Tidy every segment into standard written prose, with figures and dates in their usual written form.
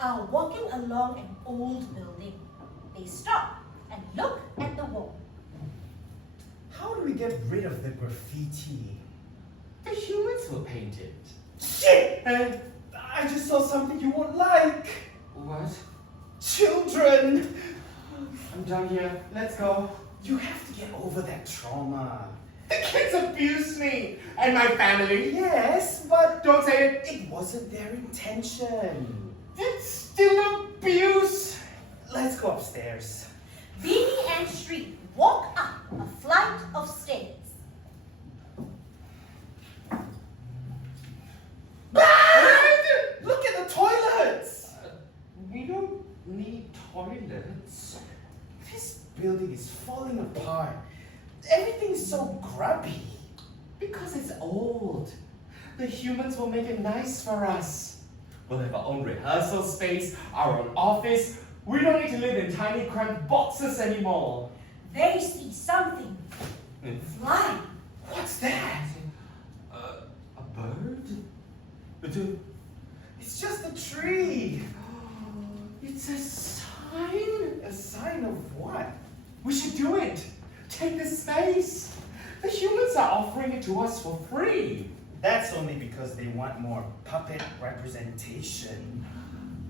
are walking along an old building. They stop and look at the wall. How do we get rid of the graffiti? The humans will paint it. Shit! I just saw something you won't like. What? Children! I'm done here. Let's go. You have to get over that trauma. The kids abused me and my family. Yes, but Don't say it. it wasn't their intention. It's still abuse. Let's go upstairs. Beanie and Street walk up a flight of stairs. Look at the toilets! We don't need toilets. This building is falling apart. Everything's so grubby. Because it's old. The humans will make it nice for us. We'll have our own rehearsal space, our own office. We don't need to live in tiny cramped boxes anymore. They see something flying. What's that? A bird? It's just a tree. It's a sign. A sign of what? We should do it. Take this space. The humans are offering it to us for free. That's only because they want more puppet representation.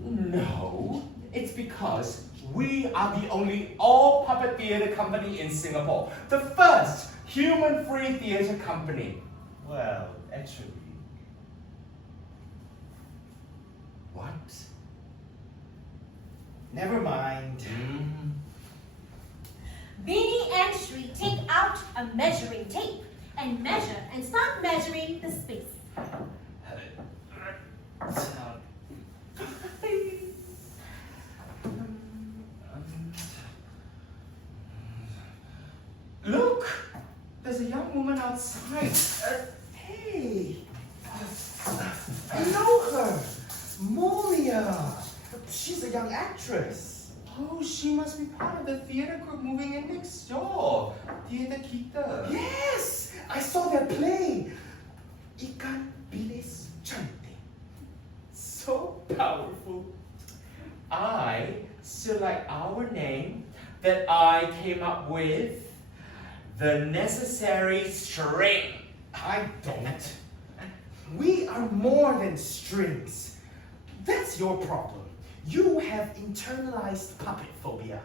No, it's because we are the only all-puppet theater company in Singapore. The first human-free theater company. Well, actually. What? Never mind. Beanie and Street take out a measuring tape and measure and start measuring the space. Look! There's a young woman outside. Hey! I know her! Molia! She's a young actress. Oh, she must be part of the theater group moving in next door. Theater Kita. Yes! I saw their play. Ikan Bilis Cantik. So powerful. I still like our name that I came up with. The necessary string. I don't. We are more than strings. That's your problem. You have internalized puppet phobia.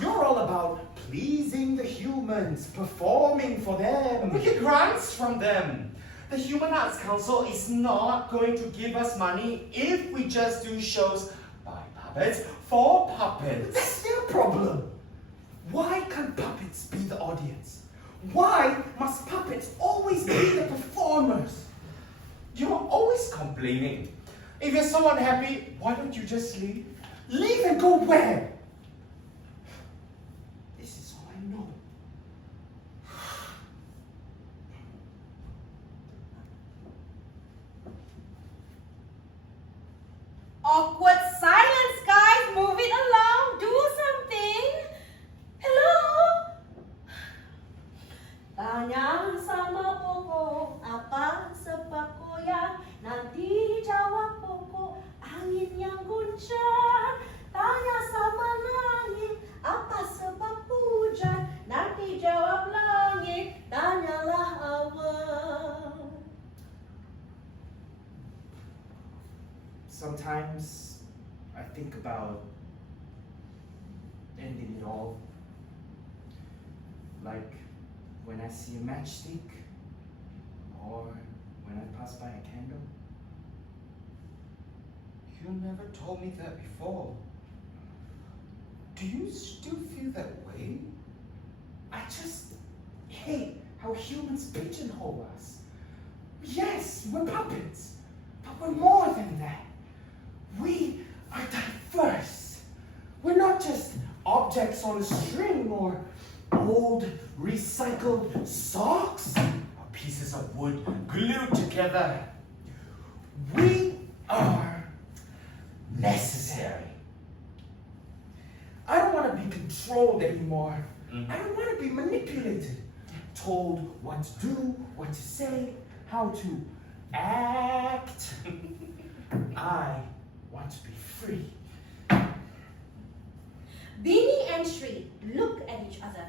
You're all about pleasing the humans, performing for them. We get grants from them. The Human Arts Council is not going to give us money if we just do shows by puppets for puppets. That's their problem. Why can't puppets be the audience? Why must puppets always be the performers? You're always complaining. If you're so unhappy, why don't you just leave? Leave and go where? This is all I know. Awkward silence, guys. Move it along. Do something. Hello? Tanya sama Poko, apa sebab yang nanti jawab Poko, angin yang guncang. Tanya sama langit, apa sebab hujan, nanti jawab langit, tanyalah awan. Sometimes I think about ending it all. Like when I see a matchstick or when I pass by a candle. You never told me that before. Do you still feel that way? I just hate how humans pigeonhole us. Yes, we're puppets, but we're more than that. We are diverse. We're not just objects on a string or old recycled socks or pieces of wood glued together. We are necessary. I don't want to be controlled anymore. I don't want to be manipulated, told what to do, what to say, how to act. I want to be free. and Shri look at each other.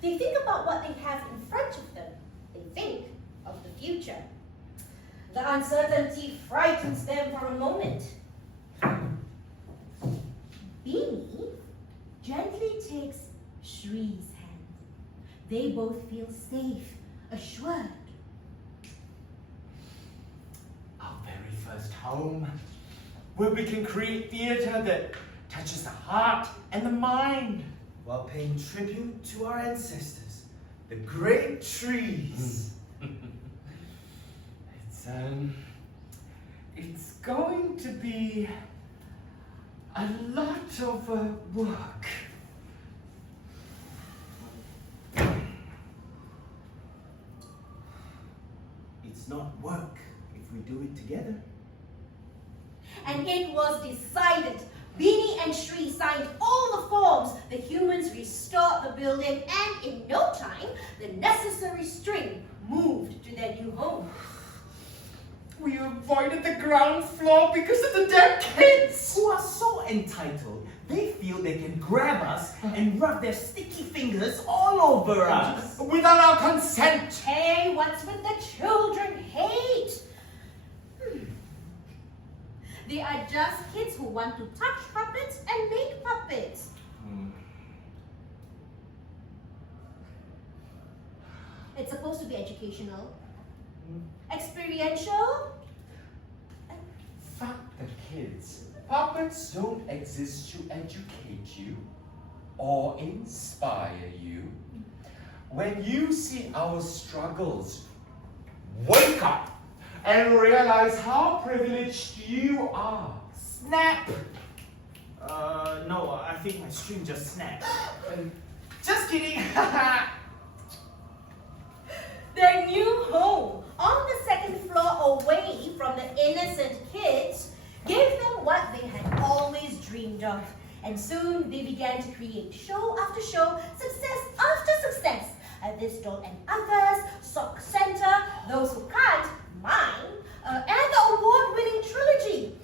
They think about what they have in front of them. They think of the future. The uncertainty frightens them for a moment. Beanie gently takes Shri's hand. They both feel safe, assured. Our very first home, where we can create theater that touches the heart and the mind. While paying tribute to our ancestors, the great trees. It's going to be a lot of work. It's not work if we do it together. And it was decided. Beanie and Shri signed all the forms. The humans restored the building, and in no time, the necessary string moved to their new home. We avoided the ground floor because of the dead kids. Who are so entitled, they feel they can grab us and rub their sticky fingers all over us. Without our consent. Hey, what's with the children hate? They are just kids who want to touch puppets and make puppets. It's supposed to be educational, experiential. Fuck the kids. Puppets don't exist to educate you or inspire you. When you see our struggles, wake up and realize how privileged you are. Snap! No, I think my string just snapped. Just kidding! Their new home on the second floor away from the innocent kids gave them what they had always dreamed of. And soon they began to create show after show, success after success. At this Doll and Others, Sock Center, Those Who Can't, Mine, and the award-winning trilogy,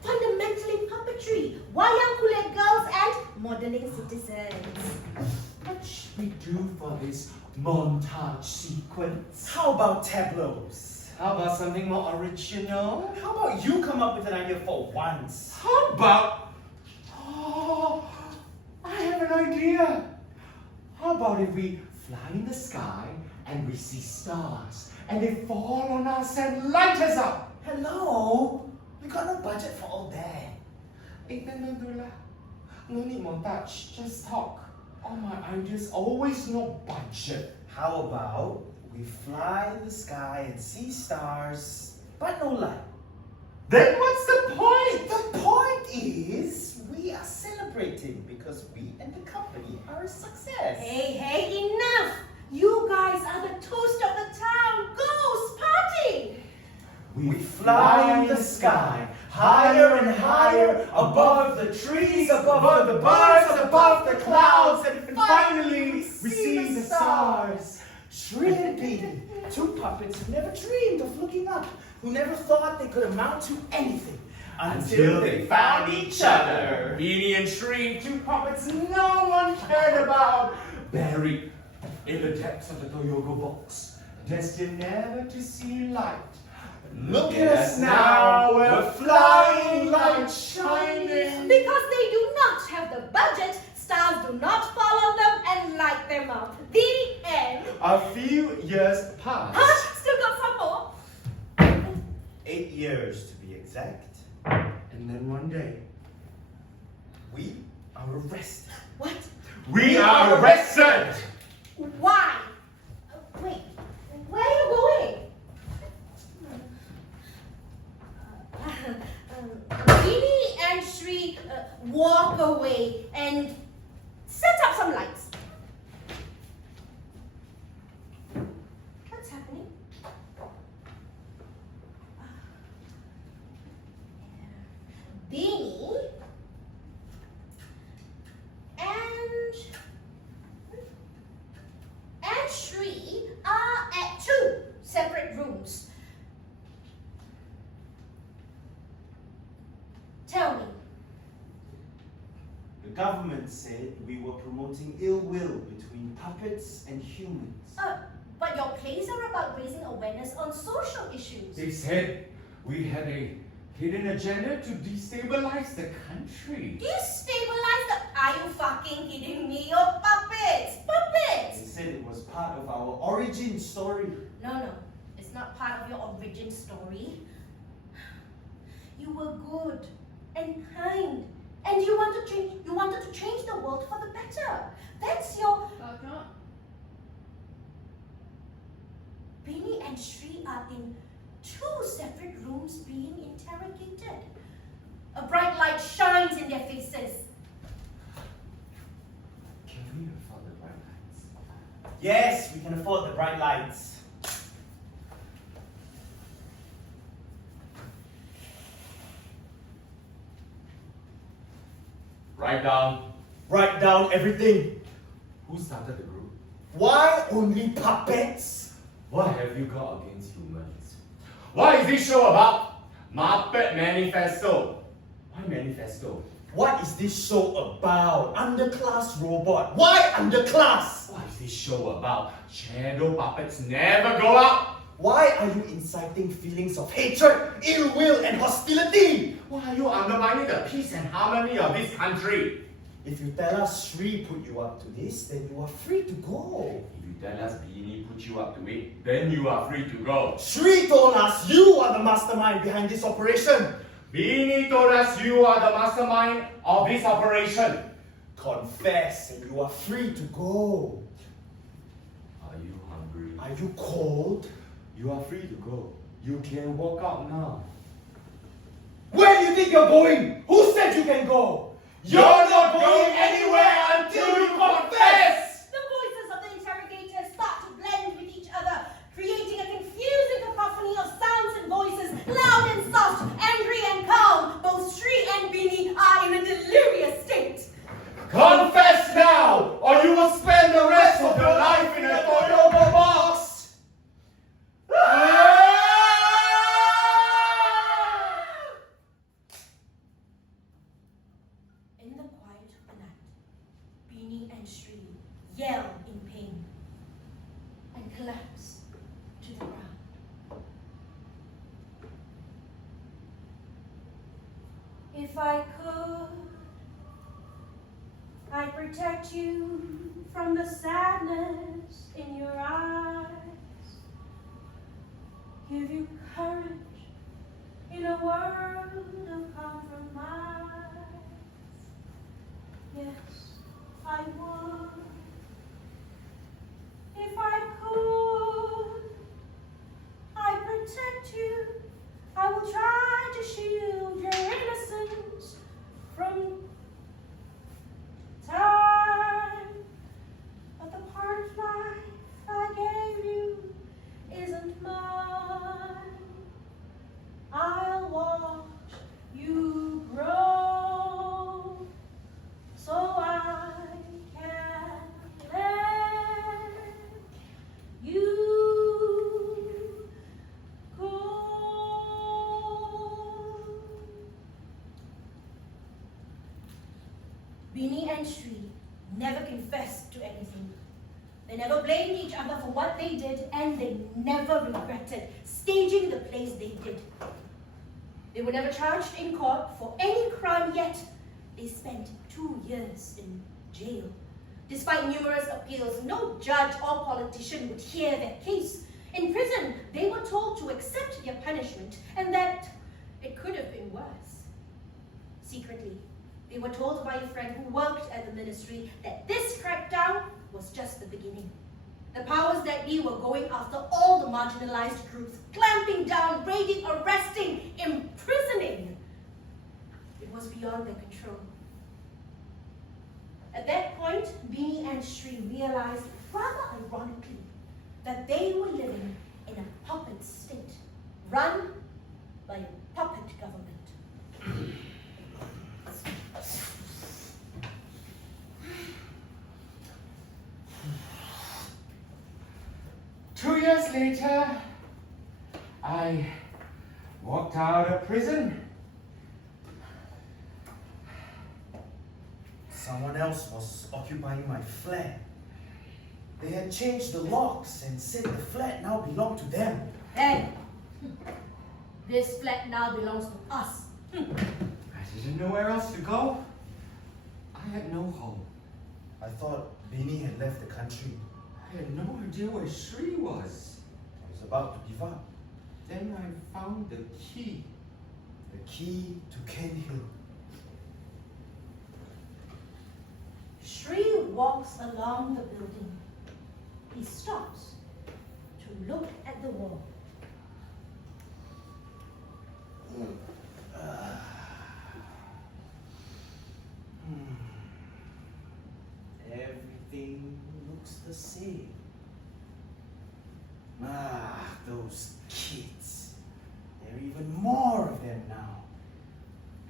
Fundamentally Puppetry, Wayang Kulit Girls, and Modeling Citizens. What should we do for this montage sequence? How about tableaus? How about something more original? How about you come up with an idea for once? How about... Oh, I have an idea. How about if we fly in the sky and we see stars and they fall on us and light us up? Hello? We got no budget for all that. No need montage, just talk. All my ideas always no budget. How about we fly in the sky and see stars, but no light? Then what's the point? The point is, we are celebrating because we and the company are a success. Hey, enough! You guys are the toast of the town. Go, party! We fly in the sky, higher and higher, above the trees, above the birds, above the clouds, and finally we see the stars. Shri and Beanie, two puppets who never dreamed of looking up, who never thought they could amount to anything, until they found each other. Beanie and Shri, two puppets no one cared about, buried in the depths of the Toyogo box, destined never to see light. Look at us now, we're flying like shining. Because they do not have the budget, stars do not fall on them and light them up. The end. A few years passed. Huh? Still got some more? 8 years to be exact. And then one day, We are arrested. What? we are arrested! Why? Wait, where are you going? Beanie and Shri walk away and set up some lights. What's happening? Beanie and Shri are at 2 separate rooms. Tell me, government said we were promoting ill will between puppets and humans. But your plays are about raising awareness on social issues. They said we had a hidden agenda to destabilize the country. Destabilize the... Are you fucking kidding me? You're puppets! They Puppets! said it was part of our origin story. No, it's not part of your origin story. You were good and kind, and you wanted to change the world for the better. That's your... Beanie and Sri are in 2 separate rooms being interrogated. A bright light shines in their faces. Can we afford the bright lights? Yes, we can afford the bright lights. Write down. Write down everything. Who started the group? Why only puppets? What have you got against humans? What is this show about? Muppet Manifesto. Why manifesto? What is this show about? Underclass robot. Why underclass? What is this show about? Shadow puppets never go out. Why are you inciting feelings of hatred, ill will, and hostility? Why are you undermining the peace and harmony of this country? If you tell us Sri put you up to this, then you are free to go. If you tell us Beanie put you up to it, then you are free to go. Sri told us you are the mastermind behind this operation. Beanie told us you are the mastermind of this operation. Confess and you are free to go. Are you hungry? Are you cold? You are free to go. You can walk out now. Where do you think you're going? Who said you can go? You're not going anywhere until you confess! The voices of the interrogators start to blend with each other, creating a confusing cacophony of sounds and voices, loud and soft, angry and calm. Both Sri and Beanie are in a delirious state. Confess now, or you will spend the rest of your life in a Toyota box! In the quiet of the night, Beanie and Sri yell in pain and collapse to the ground. If I could, I'd protect you from the sadness in your eyes, give you courage in a world of compromise. Yes, I would. If I could, I'd protect you. I will try to shield your innocence from time. But the part of life I gave you isn't mine. I'll watch you grow so I can let you go. Beanie and Sri never confessed to anything. They never blamed each other for what they did, and they never regretted staging the plays they did. They were never charged in court for any crime, yet they spent 2 years in jail. Despite numerous appeals, no judge or politician would hear their case. In prison, they were told to accept their punishment and that it could have been worse. Secretly, they were told by a friend who worked at the ministry that this crackdown was just the beginning. The powers that be were going after all the marginalized groups, clamping down, raiding, arresting, imprisoning. It was beyond their control. At that point, Beanie and Sri realized, rather ironically, that they were living in a puppet state, run by a puppet government. 2 years later, I walked out of prison. Someone else was occupying my flat. They had changed the locks and said the flat now belonged to them. Hey, this flat now belongs to us. I didn't know where else to go. I had no home. I thought Beanie had left the country. I had no idea where Shri was. I was about to give up. Then I found the key. The key to Kent Hill. Shri walks along the building. He stops to look at the wall. Everything looks the same. Those kids. There are even more of them now.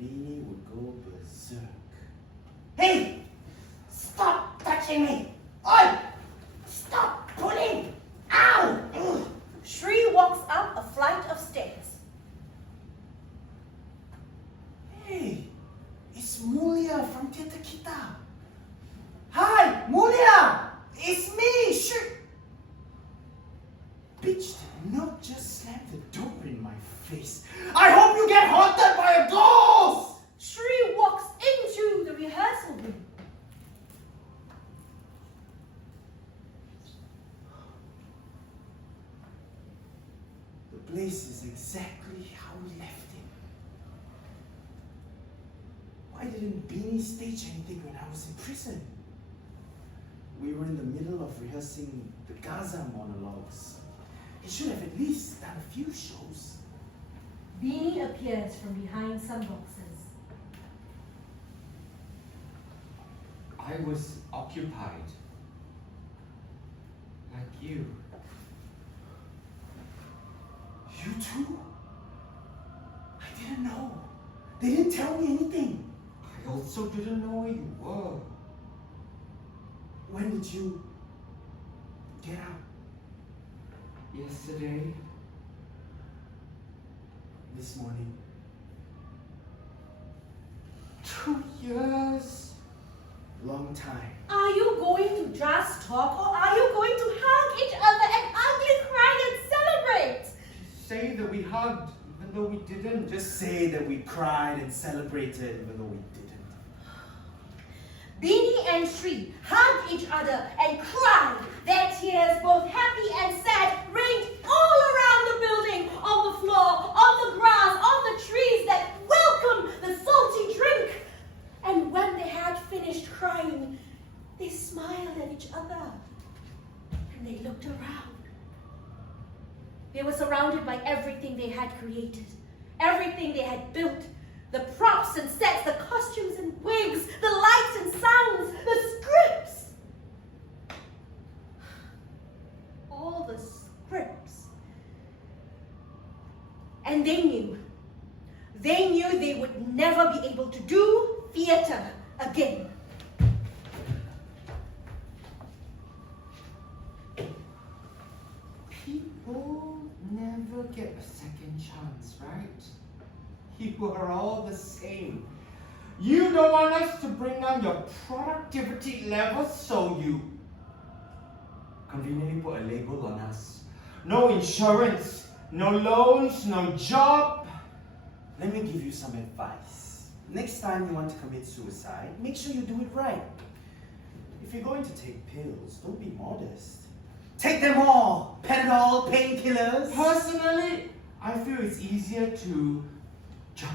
Beanie would go berserk. Hey! Stop touching me! Oi! Stop pulling! Ow! Ugh. Shri walks up a flight of stairs. Hey! It's Mulia from Teta Kita. Hi, Mulia! It's me! Shit! Bitch did not just slam the door in my face. I hope you get haunted by a ghost! Shri walks into the rehearsal room. The place is exactly how we left it. Why didn't Beanie stage anything when I was in prison? We were in the middle of rehearsing the Gaza monologues. He should have at least done a few shows. Beanie appears from behind some boxes. I was occupied. Like you. You too? I didn't know. They didn't tell me anything. I also didn't know where you were. When did you get out? Yesterday, This morning. 2 years. Long time. Are you going to just talk or are you going to hug each other and ugly cry and celebrate? Say that we hugged, even though we didn't. Just say that we cried and celebrated even though we didn't. Beanie and Shri hugged each other and cried. Their tears, both happy and sad, rained all around the building, on the floor, on the grass, on the trees that welcomed the salty drink. And when they had finished crying, they smiled at each other and they looked around. They were surrounded by everything they had created, everything they had built. The props and sets, the costumes and wigs, the lights and sounds, the scripts. All the scripts. And they knew they would never be able to do theater again. People never get a second chance, right? You are all the same. You don't want us to bring down your productivity levels, so you conveniently put a label on us. No insurance, no loans, no job. Let me give you some advice. Next time you want to commit suicide, make sure you do it right. If you're going to take pills, don't be modest. Take them all! Panadol, painkillers. Personally, I feel it's easier to jump.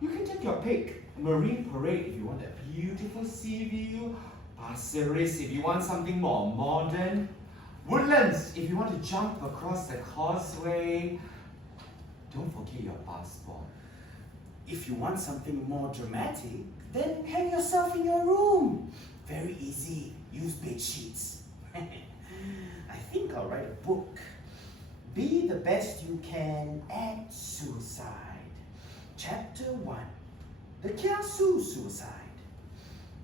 You can take your pick. Marine Parade if you want a beautiful sea view. Pasir Ris if you want something more modern. Woodlands if you want to jump across the causeway. Don't forget your passport. If you want something more dramatic, then hang yourself in your room. Very easy. Use bed sheets. I think I'll write a book. Be the best you can at suicide. Chapter 1. The Kiasu suicide.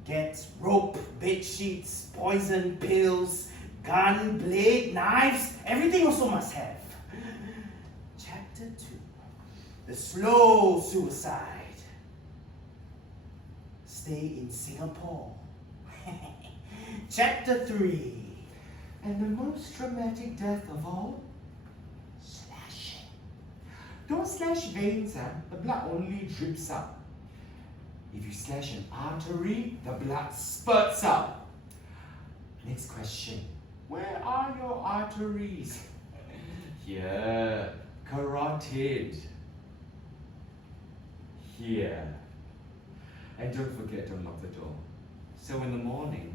Get rope, bed sheets, poison pills, gun, blade, knives. Everything also must have. Chapter 2. The slow suicide. stay in Singapore. Chapter 3. And the most dramatic death of all? Slashing. Don't slash veins, the blood only drips up. If you slash an artery, the blood spurts up. Next question. Where are your arteries? Here. Carotid. Here. And don't forget to lock the door. So in the morning,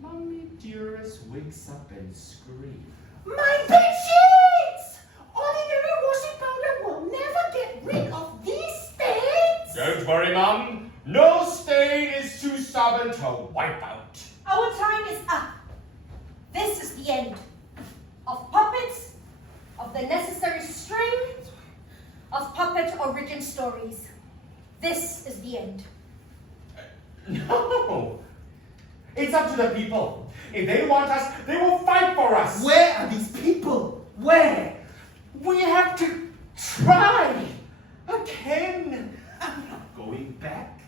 Mummy dearest wakes up and screams. My bed sheets! Ordinary washing powder will never get rid of these stains! Don't worry, Mum. No stain is too stubborn to wipe out. Our time is up. This is the end of puppets, of the necessary string, of puppet origin stories. This is the end. No. It's up to the people. If they want us, they will fight for us. Where are these people? Where? We have to try again. I'm not going back.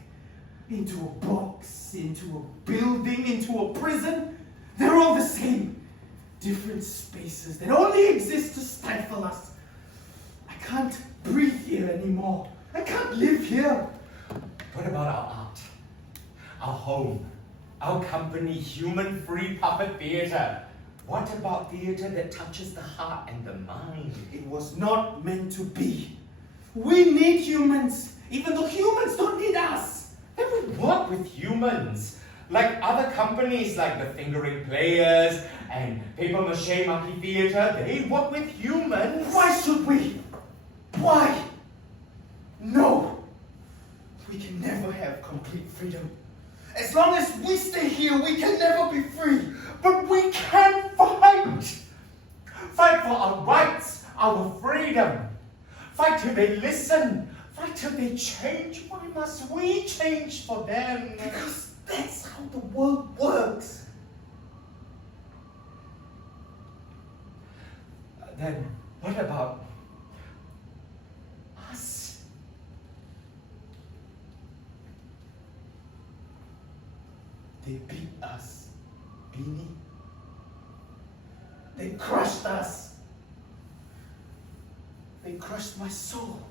Into a box, into a building, into a prison. They're all the same. Different spaces that only exist to stifle us. I can't breathe here anymore. I can't live here. What about our art? Our home? Our company, Human Free Puppet Theatre? What about theatre that touches the heart and the mind? It was not meant to be. We need humans, even though humans don't need us. Then we work with humans. Like other companies like the Fingering Players and Paper Mache Monkey Theatre, they work with humans. Why should we? Why? No. We can never have complete freedom. As long as we stay here, we can never be free. But we can fight! Fight for our rights, our freedom. Fight till they listen. Fight till they change. Why must we change for them? Because that's how the world works. Then what about us? They beat us, Beanie. They crushed us. They crushed my soul,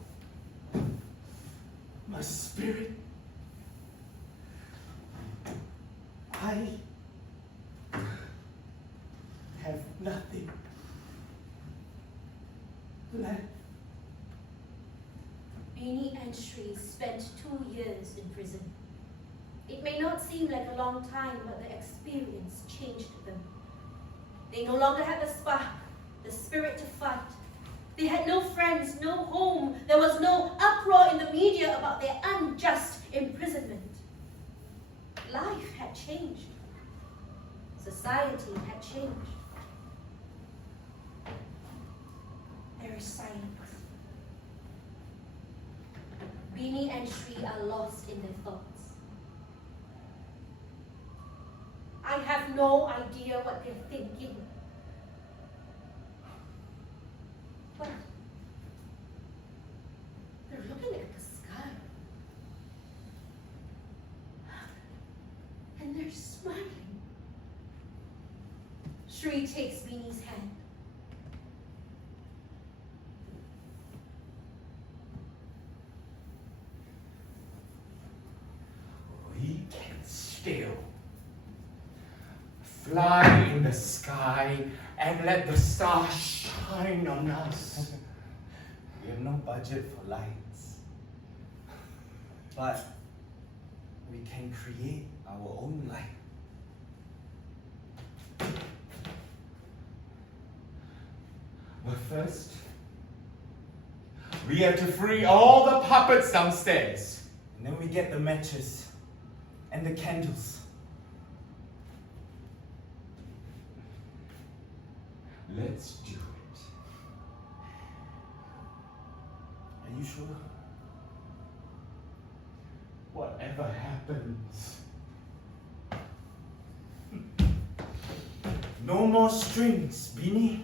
my spirit. I have nothing left. Beanie and Shri spent 2 years in prison. It may not seem like a long time, but the experience changed them. They no longer had the spark, the spirit to fight. They had no friends, no home. There was no uproar in the media about their unjust imprisonment. Life had changed. Society had changed. There is silence. Beanie and Shri are lost in their thoughts. I have no idea what they're thinking. But they're looking at the sky. And they're smiling. Shri takes Beanie's hand. We can still fly in the sky and let the stars shine on us. We have no budget for lights, but we can create our own light. But first, we have to free all the puppets downstairs. And then we get the matches and the candles. Let's do it. Are you sure? Whatever happens. No more strings, Beanie.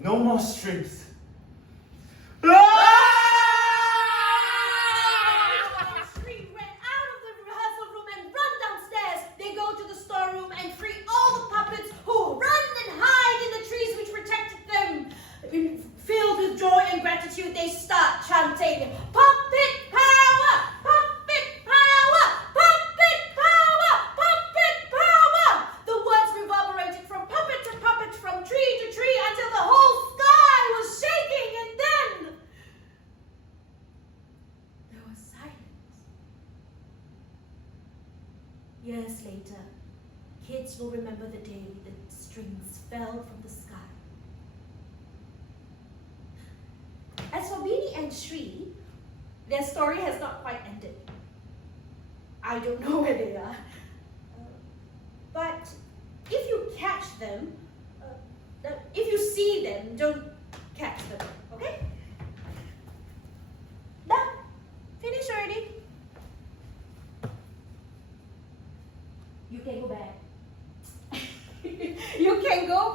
No more strings. Shri ran was silence. Years later, kids will remember the day the strings fell from the sky. As for Beanie and Shri, their story has not quite ended. I don't know where they are. But if you catch them, if you see them, don't catch them, okay? Done. Finished already. You can go back. You can go